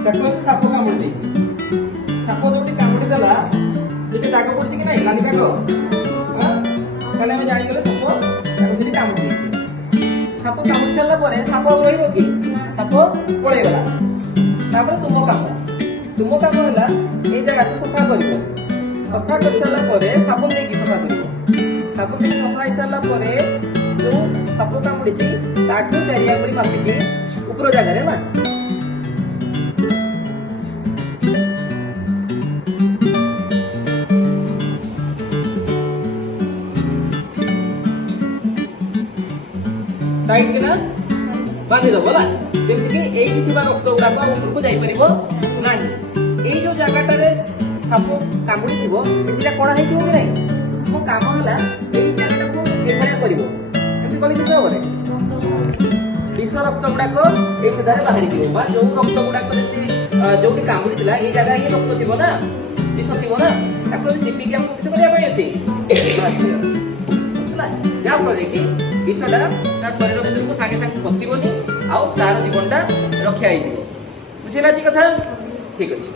Shop कामुड़ी देछि shop जोटी कामुड़ी देला जेते दाग पड़छि कि नाही लाली दाग ताले हम जानि गेले साप ताको सेठी कामुड़ी देछि साप कामुड़ी सारला परे साप रहिबो कि साप पळेइ गला तापर तुम काम होला ए जगह को सफा करिवो सफा कर सारला परे साबुन देकी सफा करिवो साबुन देकी सफा हो सारला परे जो साप कामुड़ी छि ताको चारिया करी मापि छि ऊपर जगह रे ना टाइट किना बांधी दबो ना जेमति कि एठी थिबा रक्त गुडा को ऊपर को जाई परिबो नाही ए जो जगह रे साप कामुड़ी थिबो एटा कोडा हेतिबो कि नाही मो काम होला ए जगह को ए भया करिवो एमति कलि किछ होरे विष रक्त गुडा को ए सिधारे बाहरी दिबो बा जो रक्त गुडा को से जोटी कामुड़ी थिला ए जगह ये रक्त थिबो ना विष थिबो ना ताको चिपी के हम किछ करिया पई अछि जा फल कि विषटा तार शरीर भीतर को सागे सागे पशिबनी आउ तार जीवनटा रक्षा होइबो बुझिला जी कथा ठीक अछि।